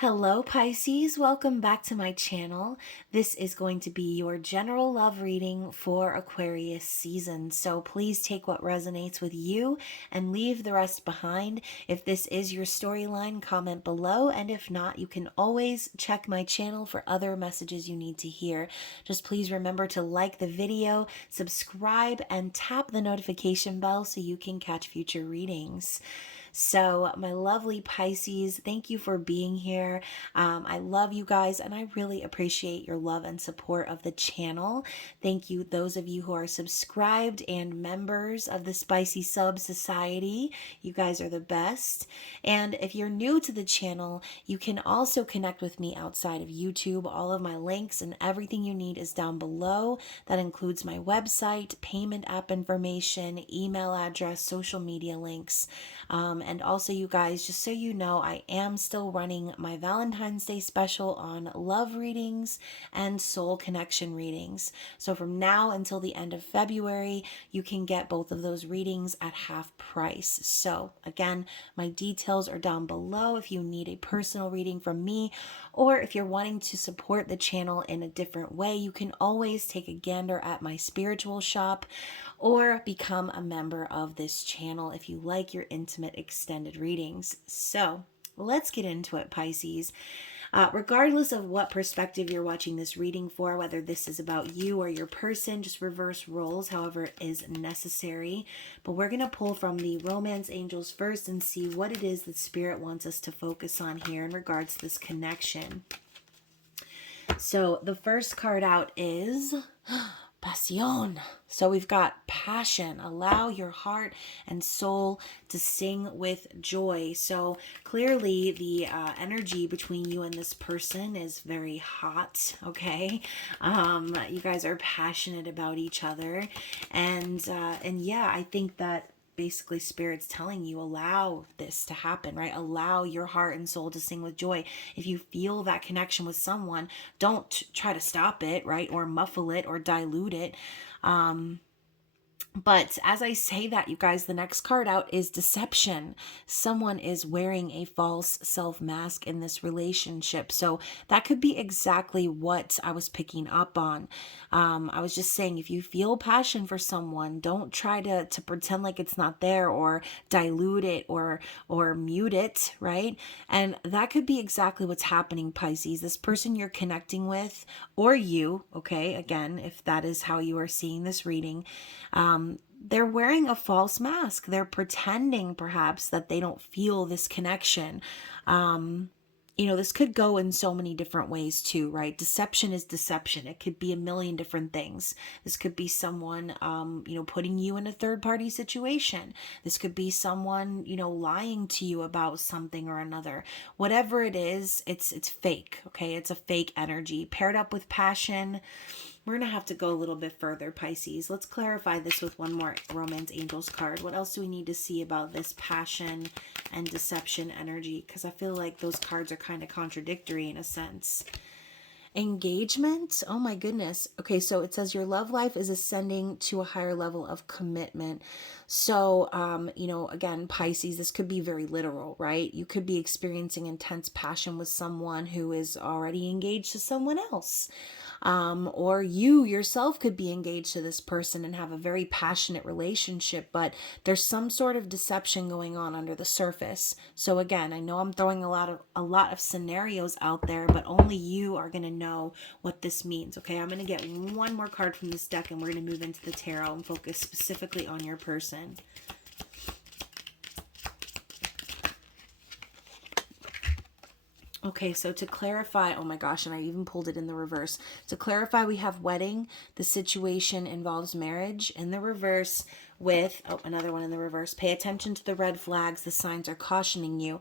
Hello Pisces, welcome back to my channel. This is going to be your general love reading for Aquarius season. So please take what resonates with you and leave the rest behind. If this is your storyline, comment below. And if not, you can always check my channel for other messages you need to hear. Just please remember to like the video, subscribe, and tap the notification bell so you can catch future readings. So, my lovely Pisces, thank you for being here. I love you guys and I really appreciate your love and support of the channel. Thank you, those of you who are subscribed and members of the Spicy Sub Society. You guys are the best. And if you're new to the channel, you can also connect with me outside of YouTube. All of my links and everything you need is down below. That includes my website, payment app information, email address, social media links. And also, you guys, just so you know, I am still running my Valentine's Day special on love readings and soul connection readings. So from now until the end of February, you can get both of those readings at half price. So again, my details are down below if you need a personal reading from me, or if you're wanting to support the channel in a different way, you can always take a gander at my spiritual shop or become a member of this channel if you like your intimate extended readings. So let's get into it, Pisces. Regardless of what perspective you're watching this reading for, whether this is about you or your person, just reverse roles however is necessary. But we're going to pull from the romance angels first and see what it is that Spirit wants us to focus on here in regards to this connection. So the first card out is Pasión. So we've got passion. Allow your heart and soul to sing with joy. So clearly the energy between you and this person is very hot, okay? You guys are passionate about each other. And yeah, I think that basically Spirit's telling you, allow this to happen, right? Allow your heart and soul to sing with joy. If you feel that connection with someone, don't try to stop it, right? Or muffle it or dilute it. But as I say that, you guys, the next card out is deception. Someone is wearing a false self mask in this relationship. So that could be exactly what I was picking up on. I was just saying, if you feel passion for someone, don't try to pretend like it's not there or dilute it or mute it, right? And that could be exactly what's happening, Pisces. This person you're connecting with, or you, okay, again, if that is how you are seeing this reading, they're wearing a false mask. They're pretending perhaps that they don't feel this connection. This could go in so many different ways too, right? Deception is deception. It could be a million different things. This could be someone, putting you in a third party situation. This could be someone, lying to you about something or another. Whatever it is, it's fake, okay? It's a fake energy paired up with passion. We're going to have to go a little bit further, Pisces. Let's clarify this with one more Romance Angels card. What else do we need to see about this passion and deception energy? Because I feel like those cards are kind of contradictory in a sense. Engagement? Oh my goodness. Okay, so it says your love life is ascending to a higher level of commitment. So, again, Pisces, this could be very literal, right? You could be experiencing intense passion with someone who is already engaged to someone else. Or you yourself could be engaged to this person and have a very passionate relationship, but there's some sort of deception going on under the surface. So again, I know I'm throwing a lot of scenarios out there, but only you are going to know what this means. Okay, I'm going to get one more card from this deck and we're going to move into the tarot and focus specifically on your person. Okay, so to clarify, oh my gosh, and I even pulled it in the reverse. To clarify, we have wedding. The situation involves marriage. In the reverse with, another one in the reverse. Pay attention to the red flags. The signs are cautioning you.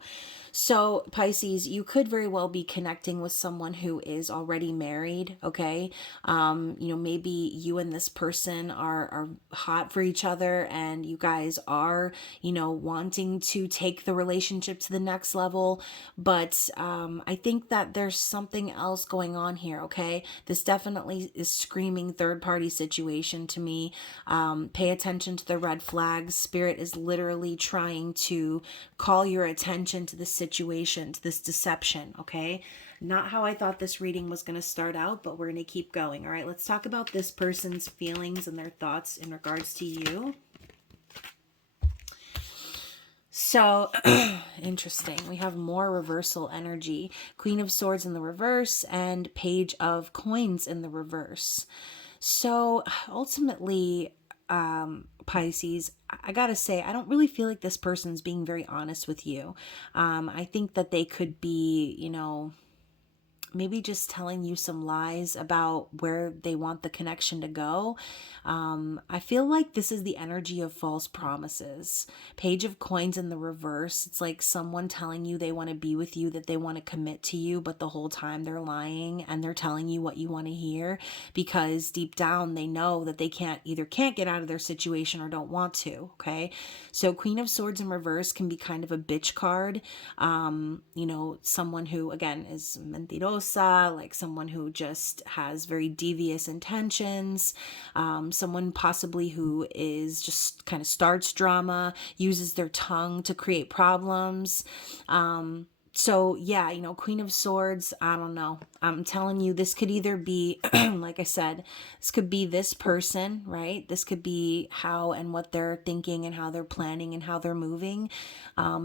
So Pisces, you could very well be connecting with someone who is already married, okay? Maybe you and this person are hot for each other and you guys are, wanting to take the relationship to the next level. But I think that there's something else going on here, okay? This definitely is screaming third party situation to me. Pay attention to the red flags. Spirit is literally trying to call your attention to this situation, to this deception, okay? Not how I thought this reading was going to start out, but we're going to keep going. All right, let's talk about this person's feelings and their thoughts in regards to you. So, interesting. We have more reversal energy. Queen of Swords in the reverse and Page of Coins in the reverse. So, ultimately, Pisces, I gotta say, I don't really feel like this person's being very honest with you. I think that they could be, maybe just telling you some lies about where they want the connection to go. I feel like this is the energy of false promises. Page of Coins in the reverse. It's like someone telling you they want to be with you, that they want to commit to you, but the whole time they're lying and they're telling you what you want to hear because deep down they know that they can't get out of their situation or don't want to. Okay. So Queen of Swords in reverse can be kind of a bitch card. Someone who, again, is mentirosa, like someone who just has very devious intentions, someone possibly who is just kind of starts drama, uses their tongue to create problems. So yeah, Queen of Swords, I don't know. I'm telling you, this could either be, like I said, this could be this person, right? This could be how and what they're thinking and how they're planning and how they're moving.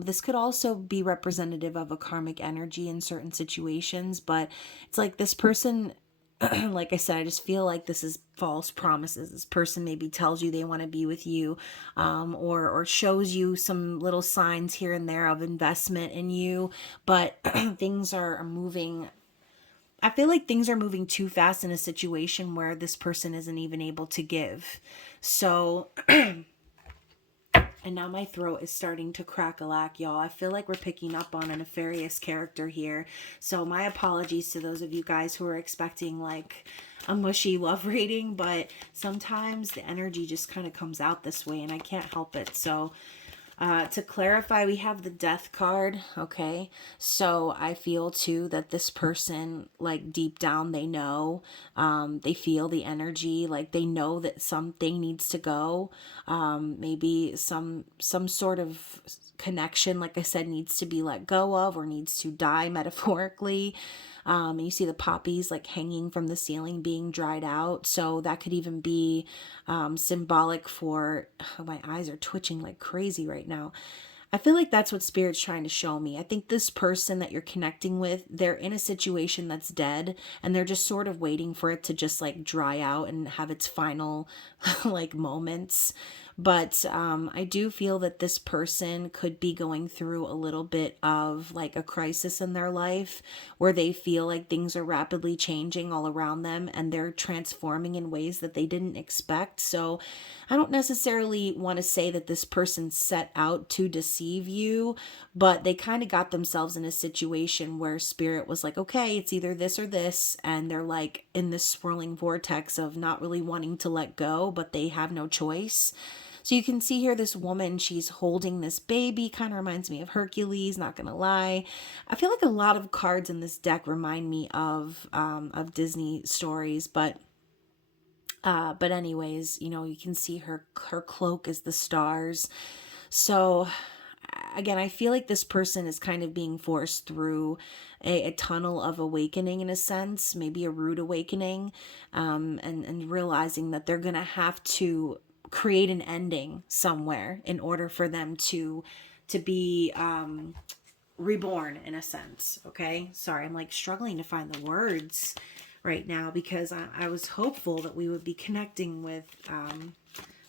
This could also be representative of a karmic energy in certain situations, but it's like this person, like I said, I just feel like this is false promises. This person maybe tells you they want to be with you, or shows you some little signs here and there of investment in you, but things are moving. I feel like things are moving too fast in a situation where this person isn't even able to give. So, and now my throat is starting to crack-a-lack, y'all. I feel like we're picking up on a nefarious character here. So my apologies to those of you guys who are expecting like a mushy love reading, but sometimes the energy just kind of comes out this way and I can't help it. So to clarify, we have the Death card, okay? So I feel too that this person, like deep down, they know, they feel the energy, like they know that something needs to go. Maybe some sort of connection, like I said, needs to be let go of or needs to die metaphorically. And you see the poppies like hanging from the ceiling being dried out. So that could even be symbolic for, oh, my eyes are twitching like crazy right now. I feel like that's what Spirit's trying to show me. I think this person that you're connecting with, they're in a situation that's dead and they're just sort of waiting for it to just like dry out and have its final like moments. But I do feel that this person could be going through a little bit of like a crisis in their life where they feel like things are rapidly changing all around them and they're transforming in ways that they didn't expect. So I don't necessarily want to say that this person set out to deceive you, but they kind of got themselves in a situation where Spirit was like, okay, it's either this or this. And they're like in this swirling vortex of not really wanting to let go, but they have no choice. So you can see here this woman, she's holding this baby, kind of reminds me of Hercules, not gonna lie. I feel like a lot of cards in this deck remind me of Disney stories, but anyways, you can see her cloak is the stars. So again, I feel like this person is kind of being forced through a tunnel of awakening in a sense, maybe a rude awakening, and realizing that they're gonna have to create an ending somewhere in order for them to be reborn in a sense. Okay, sorry, I'm like struggling to find the words right now because I was hopeful that we would be connecting with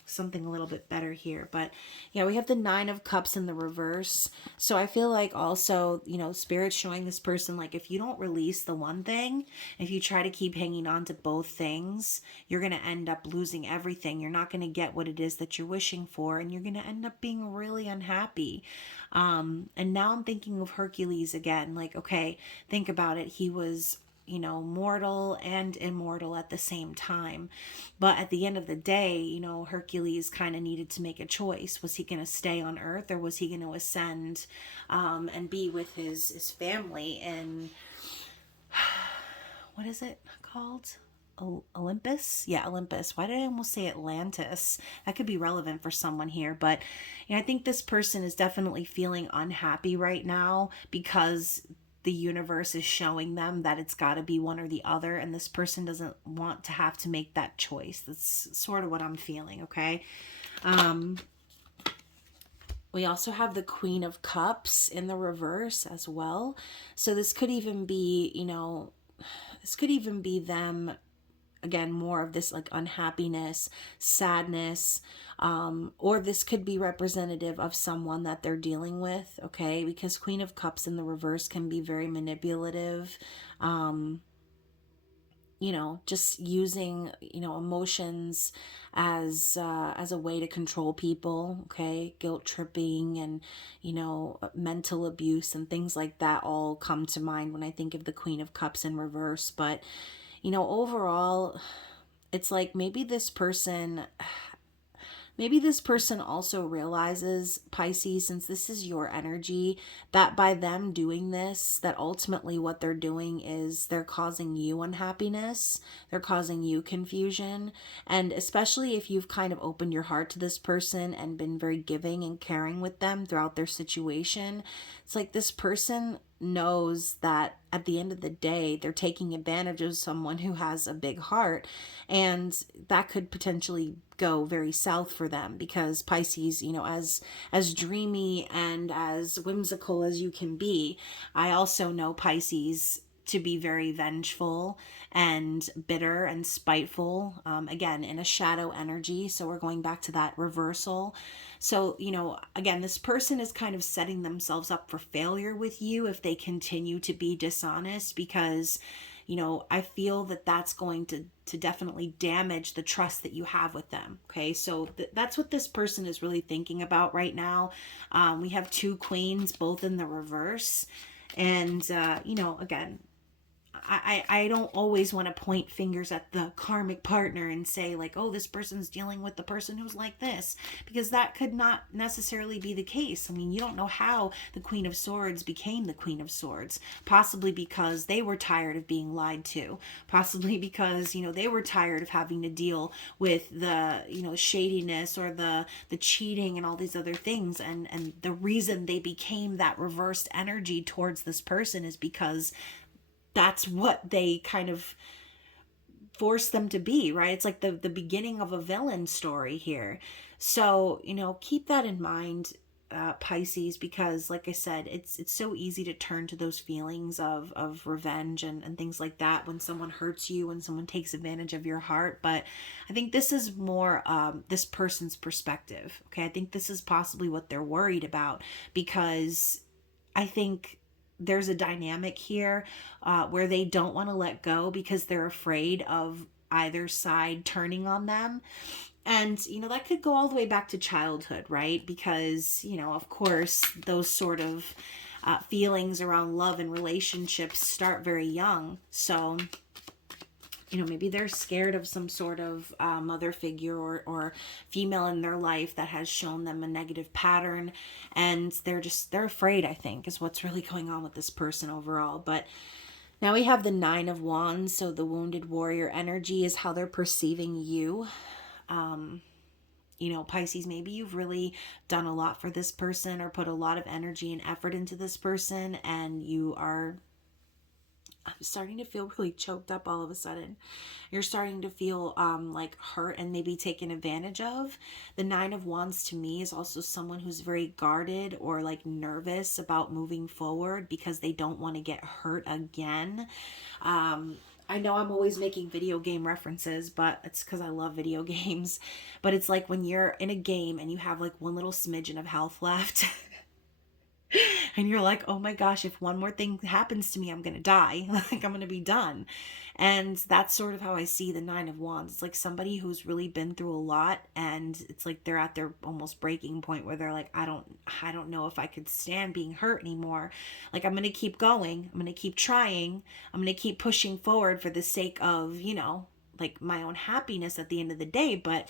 something a little bit better here. But yeah, we have the Nine of Cups in the reverse. So I feel like also, Spirit's showing this person, like, if you don't release the one thing, if you try to keep hanging on to both things, you're going to end up losing everything. You're not going to get what it is that you're wishing for, and you're going to end up being really unhappy. And now I'm thinking of Hercules again. Like, okay, think about it. He was mortal and immortal at the same time. But at the end of the day, Hercules kind of needed to make a choice. Was he going to stay on Earth or was he going to ascend and be with his family in, what is it called? Olympus? Yeah, Olympus. Why did I almost say Atlantis? That could be relevant for someone here. But I think this person is definitely feeling unhappy right now because the universe is showing them that it's got to be one or the other. And this person doesn't want to have to make that choice. That's sort of what I'm feeling, okay? We also have the Queen of Cups in the reverse as well. So this could even be, this could even be them, again, more of this like unhappiness, sadness, or this could be representative of someone that they're dealing with, okay? Because Queen of Cups in the reverse can be very manipulative. Just using, emotions as a way to control people, okay? Guilt tripping and, mental abuse and things like that all come to mind when I think of the Queen of Cups in reverse. But, overall, it's like maybe this person also realizes, Pisces, since this is your energy, that by them doing this, that ultimately what they're doing is they're causing you unhappiness, they're causing you confusion. And especially if you've kind of opened your heart to this person and been very giving and caring with them throughout their situation, it's like this person knows that at the end of the day they're taking advantage of someone who has a big heart, and that could potentially go very south for them because Pisces, as dreamy and as whimsical as you can be, I also know Pisces to be very vengeful and bitter and spiteful, again, in a shadow energy. So we're going back to that reversal. So, again, this person is kind of setting themselves up for failure with you if they continue to be dishonest, because I feel that that's going to definitely damage the trust that you have with them. Okay, so that's what this person is really thinking about right now. We have two queens, both in the reverse. And, again, I don't always want to point fingers at the karmic partner and say like, oh, this person's dealing with the person who's like this, because that could not necessarily be the case. I mean, you don't know how the Queen of Swords became the Queen of Swords, possibly because they were tired of being lied to, possibly because, they were tired of having to deal with the, shadiness or the cheating and all these other things. And the reason they became that reversed energy towards this person is because that's what they kind of force them to be, right? It's like the beginning of a villain story here. So, keep that in mind, Pisces, because like I said, it's so easy to turn to those feelings of revenge and things like that when someone hurts you, when someone takes advantage of your heart. But I think this is more this person's perspective, okay? I think this is possibly what they're worried about, because I think there's a dynamic here where they don't want to let go because they're afraid of either side turning on them. And, that could go all the way back to childhood, right? Because, of course, those sort of feelings around love and relationships start very young. So, maybe they're scared of some sort of mother figure or female in their life that has shown them a negative pattern, and they're afraid, I think, is what's really going on with this person overall. But now we have the Nine of Wands, so the wounded warrior energy is how they're perceiving you. Pisces, maybe you've really done a lot for this person or put a lot of energy and effort into this person, and I'm starting to feel really choked up all of a sudden. You're starting to feel like hurt and maybe taken advantage of. The Nine of Wands to me is also someone who's very guarded or like nervous about moving forward because they don't want to get hurt again. I know I'm always making video game references, but it's because I love video games. But it's like when you're in a game and you have like one little smidgen of health left. And you're like, oh my gosh, if one more thing happens to me, I'm gonna die. Like, I'm gonna be done. And that's sort of how I see the Nine of Wands. It's like somebody who's really been through a lot, and it's like they're at their almost breaking point where they're like, I don't know if I could stand being hurt anymore. Like, I'm gonna keep going, I'm gonna keep trying, I'm gonna keep pushing forward for the sake of, like my own happiness at the end of the day. But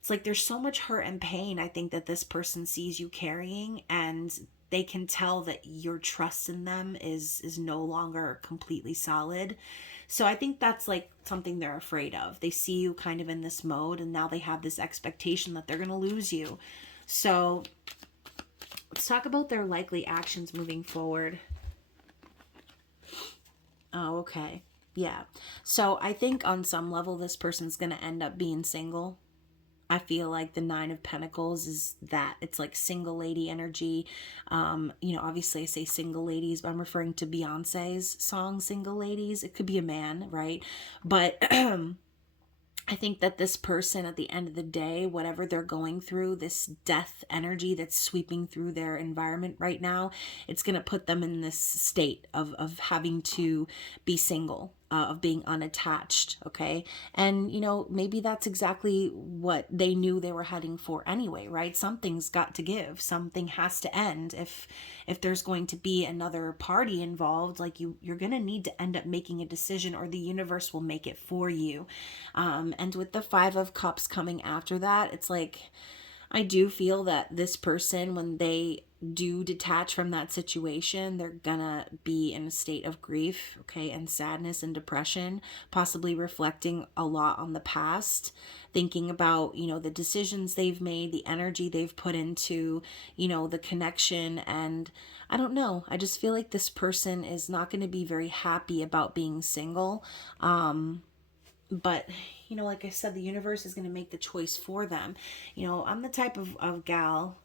it's like there's so much hurt and pain, I think, that this person sees you carrying, and they can tell that your trust in them is no longer completely solid. So I think that's like something they're afraid of. They see you kind of in this mode, and now they have this expectation that they're going to lose you. So let's talk about their likely actions moving forward. Oh, okay. Yeah. So I think on some level, this person's going to end up being single. I feel like the Nine of Pentacles is that. It's like single lady energy. Obviously I say single ladies, but I'm referring to Beyonce's song, Single Ladies. It could be a man, right? But I think that this person at the end of the day, whatever they're going through, this death energy that's sweeping through their environment right now, it's going to put them in this state of having to be single, of being unattached. Okay. And, maybe that's exactly what they knew they were heading for anyway, right? Something's got to give. Something has to end. If there's going to be another party involved, like you're going to need to end up making a decision, or the universe will make it for you. And with the Five of Cups coming after that, it's like, I do feel that this person, when they do detach from that situation, they're gonna be in a state of grief, okay, and sadness and depression, possibly reflecting a lot on the past, thinking about, the decisions they've made, the energy they've put into, the connection. And I don't know, I just feel like this person is not going to be very happy about being single. But like I said, the universe is going to make the choice for them. I'm the type of gal,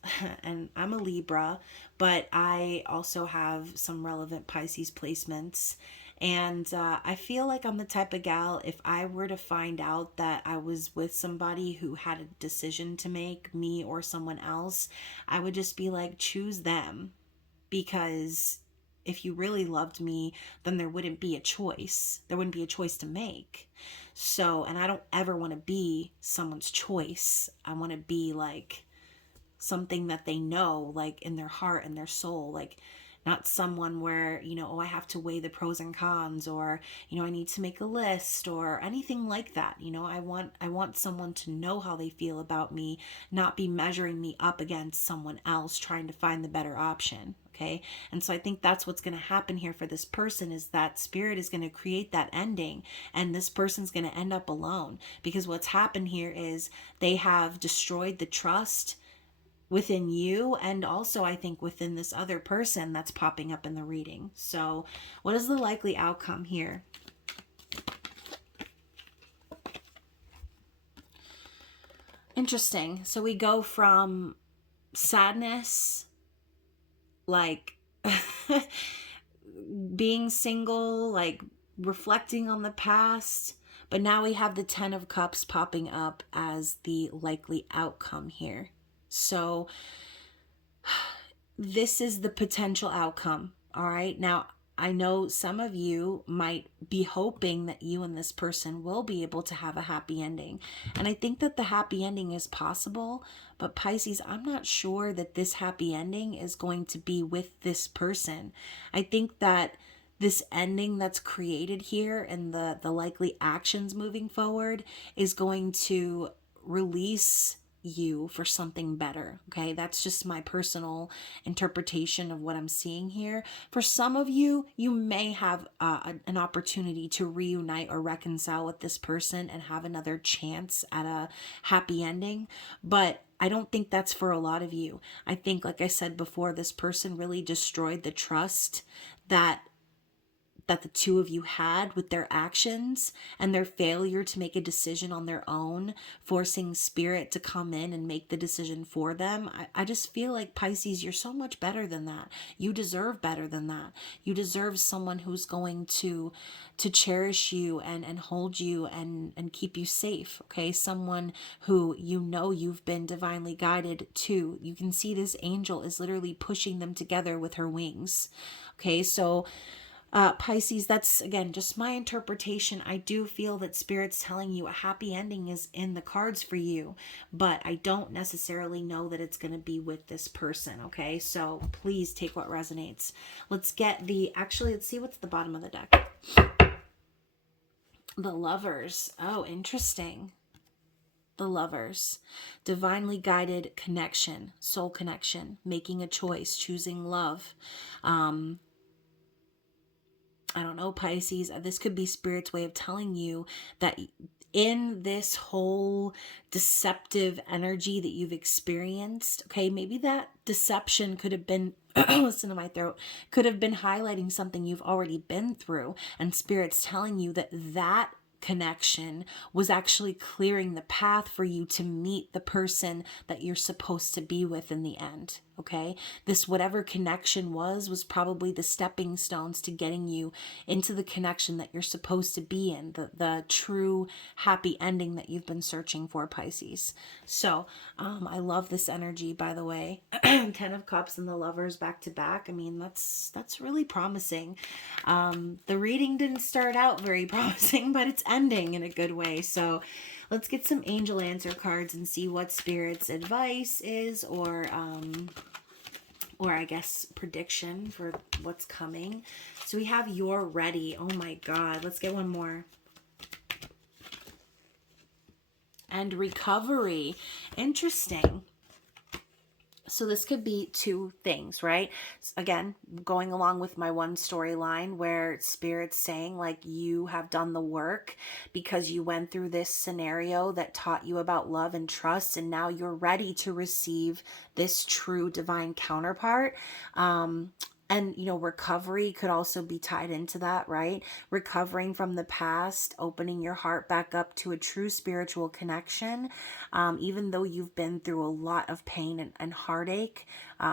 and I'm a Libra, but I also have some relevant Pisces placements. And I feel like I'm the type of gal, if I were to find out that I was with somebody who had a decision to make, me or someone else, I would just be like, choose them. Because if you really loved me, then there wouldn't be a choice. There wouldn't be a choice to make. So, and I don't ever want to be someone's choice. I want to be like something that they know, like in their heart and their soul, like not someone where, I have to weigh the pros and cons, or, I need to make a list or anything like that. I want someone to know how they feel about me, not be measuring me up against someone else trying to find the better option. Okay. And so I think that's what's going to happen here for this person, is that spirit is going to create that ending, and this person's going to end up alone, because what's happened here is they have destroyed the trust within you, and also I think within this other person that's popping up in the reading. So what is the likely outcome here? Interesting. So we go from sadness, like being single, like reflecting on the past, but now we have the Ten of Cups popping up as the likely outcome here. So this is the potential outcome. All right. Now, I know some of you might be hoping that you and this person will be able to have a happy ending. And I think that the happy ending is possible. But Pisces, I'm not sure that this happy ending is going to be with this person. I think that this ending that's created here and the likely actions moving forward is going to release you for something better. Okay, that's just my personal interpretation of what I'm seeing here. For some of you, you may have an opportunity to reunite or reconcile with this person and have another chance at a happy ending, but I don't think that's for a lot of you. I think, like I said before, this person really destroyed the trust that the two of you had with their actions and their failure to make a decision on their own, forcing spirit to come in and make the decision for them. I just feel like, Pisces, you're so much better than that. You deserve better than that. You deserve someone who's going to cherish you and hold you and keep you safe. Okay. Someone who you've been divinely guided to. You can see this angel is literally pushing them together with her wings. Okay. So Pisces, that's again just my interpretation. I do feel that Spirit's telling you a happy ending is in the cards for you, but I don't necessarily know that it's going to be with this person. Okay, so please take what resonates. Let's see what's at the bottom of the deck. The Lovers. Oh, interesting. the Lovers. Divinely guided connection, soul connection, making a choice, choosing love. I don't know, Pisces, this could be Spirit's way of telling you that in this whole deceptive energy that you've experienced, okay, maybe that deception could have been, listen to my throat, could have been highlighting something you've already been through. And Spirit's telling you that that connection was actually clearing the path for you to meet the person that you're supposed to be with in the end. Okay, this whatever connection was probably the stepping stones to getting you into the connection that you're supposed to be in, the true happy ending that you've been searching for, Pisces. So I love this energy, by the way. 10 of Cups and the Lovers back to back. I mean, that's really promising. The reading didn't start out very promising, but it's ending in a good way. So let's get some angel answer cards and see what Spirit's advice is, or I guess prediction for what's coming. So we have You're Ready. Oh my God. Let's get one more. And Recovery. Interesting. So this could be two things, right? Again, going along with my one storyline where Spirit's saying like you have done the work because you went through this scenario that taught you about love and trust, and now you're ready to receive this true divine counterpart. And, you know, recovery could also be tied into that, right? Recovering from the past, opening your heart back up to a true spiritual connection, even though you've been through a lot of pain and heartache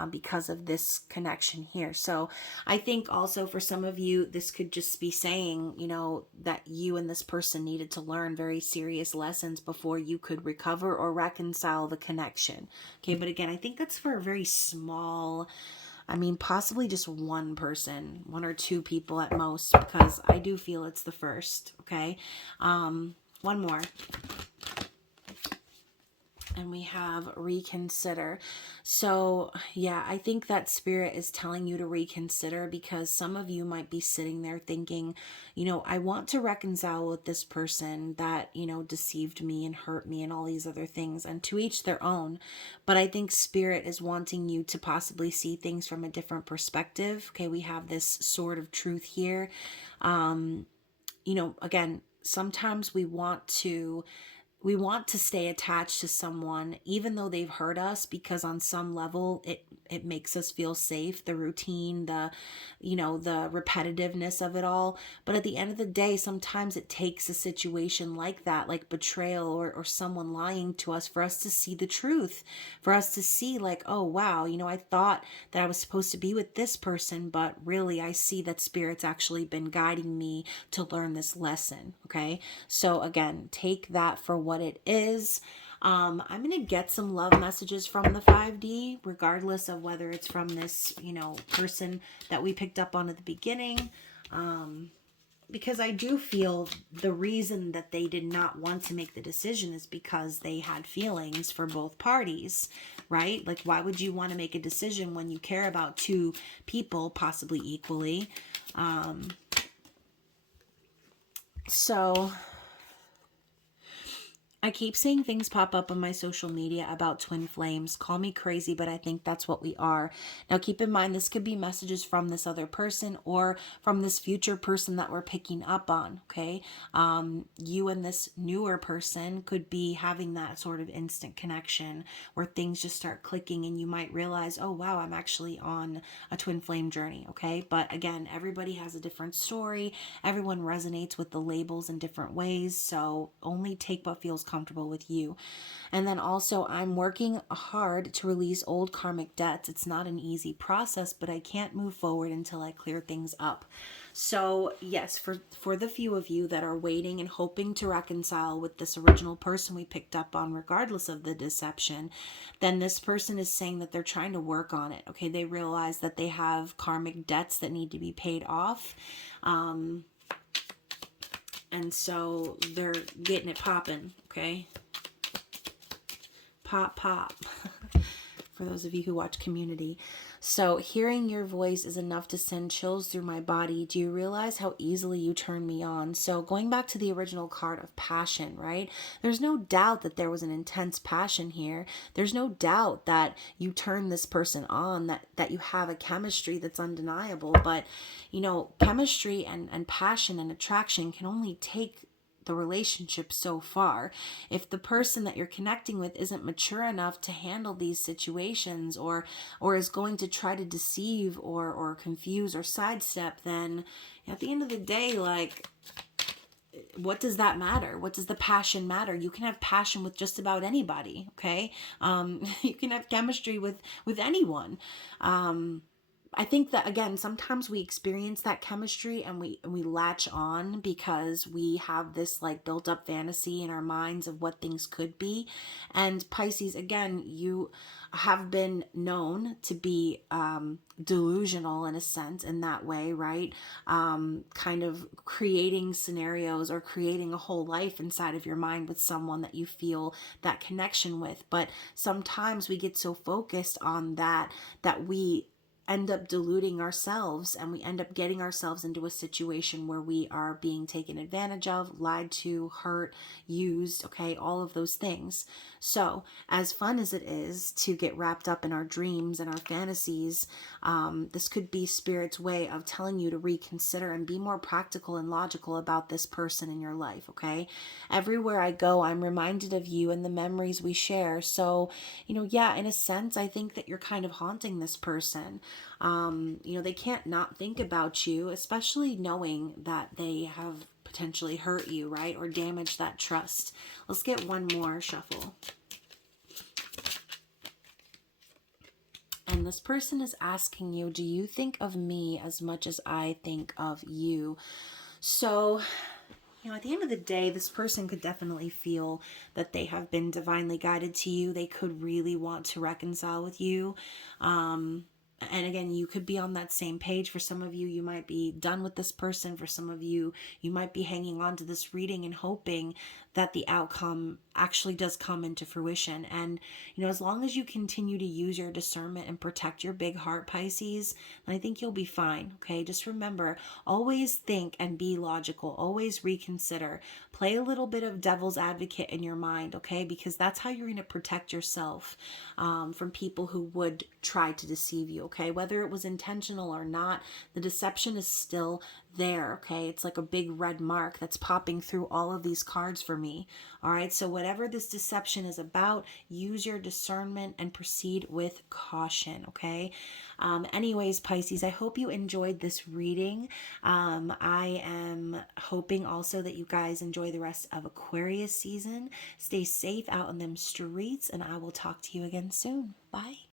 because of this connection here. So I think also for some of you, this could just be saying, you know, that you and this person needed to learn very serious lessons before you could recover or reconcile the connection. Okay, but again, I think that's for a very small, I mean, possibly just one person, one or two people at most, because I do feel it's the first, okay? One more. And we have Reconsider. So, yeah, I think that Spirit is telling you to reconsider, because some of you might be sitting there thinking, you know, I want to reconcile with this person that, you know, deceived me and hurt me and all these other things, and to each their own. But I think Spirit is wanting you to possibly see things from a different perspective. Okay, we have this sword of truth here. You know, again, sometimes we want to stay attached to someone even though they've hurt us, because on some level it makes us feel safe, the routine, the, you know, the repetitiveness of it all. But at the end of the day, sometimes it takes a situation like that, like betrayal or someone lying to us, for us to see the truth, for us to see like, oh wow, you know, I thought that I was supposed to be with this person, but really I see that Spirit's actually been guiding me to learn this lesson. Okay, so again, take that for what it is. I'm going to get some love messages from the 5D, regardless of whether it's from this, you know, person that we picked up on at the beginning. Because I do feel the reason that they did not want to make the decision is because they had feelings for both parties, right? Like, why would you want to make a decision when you care about two people, possibly equally? So I keep seeing things pop up on my social media about twin flames. Call me crazy, but I think that's what we are. Now, keep in mind, this could be messages from this other person or from this future person that we're picking up on, okay? You and this newer person could be having that sort of instant connection where things just start clicking and you might realize, oh, wow, I'm actually on a twin flame journey, okay? But again, everybody has a different story. Everyone resonates with the labels in different ways, so only take what feels comfortable with you. And then also, I'm working hard to release old karmic debts. It's not an easy process, but I can't move forward until I clear things up. So yes, for the few of you that are waiting and hoping to reconcile with this original person we picked up on, regardless of the deception, then this person is saying that they're trying to work on it. Okay, they realize that they have karmic debts that need to be paid off. And so they're getting it popping, okay? Pop, pop. for those of you who watch Community. So hearing your voice is enough to send chills through my body. Do you realize how easily you turn me on? So going back to the original card of passion, right? There's no doubt that there was an intense passion here. There's no doubt that you turn this person on, that you have a chemistry that's undeniable. But, chemistry and passion and attraction can only take the relationship so far. If the person that you're connecting with isn't mature enough to handle these situations, or is going to try to deceive or confuse or sidestep, then at the end of the day, like, what does that matter? What does the passion matter? You can have passion with just about anybody, okay? You can have chemistry with anyone. I think that, again, sometimes we experience that chemistry and we latch on because we have this like built up fantasy in our minds of what things could be. And Pisces, again, you have been known to be delusional in a sense, in that way, right? Kind of creating scenarios or creating a whole life inside of your mind with someone that you feel that connection with. But sometimes we get so focused on that we end up deluding ourselves, and we end up getting ourselves into a situation where we are being taken advantage of, lied to, hurt, used, okay, all of those things. So as fun as it is to get wrapped up in our dreams and our fantasies, this could be Spirit's way of telling you to reconsider and be more practical and logical about this person in your life, okay? Everywhere I go, I'm reminded of you and the memories we share. So, yeah, in a sense, I think that you're kind of haunting this person. They can't not think about you, especially knowing that they have potentially hurt you, right? Or damaged that trust. Let's get one more shuffle. And this person is asking you, do you think of me as much as I think of you? So, at the end of the day, this person could definitely feel that they have been divinely guided to you. They could really want to reconcile with you. And again, you could be on that same page. For some of you, you might be done with this person. For some of you, you might be hanging on to this reading and hoping that the outcome actually does come into fruition. And, as long as you continue to use your discernment and protect your big heart, Pisces, I think you'll be fine. Okay. Just remember, always think and be logical. Always reconsider. Play a little bit of devil's advocate in your mind. Okay. Because that's how you're going to protect yourself from people who would try to deceive you. Okay. Whether it was intentional or not, the deception is still there. Okay. It's like a big red mark that's popping through all of these cards for me. All right. So whatever this deception is about, use your discernment and proceed with caution. Okay. Anyways, Pisces, I hope you enjoyed this reading. I am hoping also that you guys enjoy the rest of Aquarius season. Stay safe out in them streets, and I will talk to you again soon. Bye.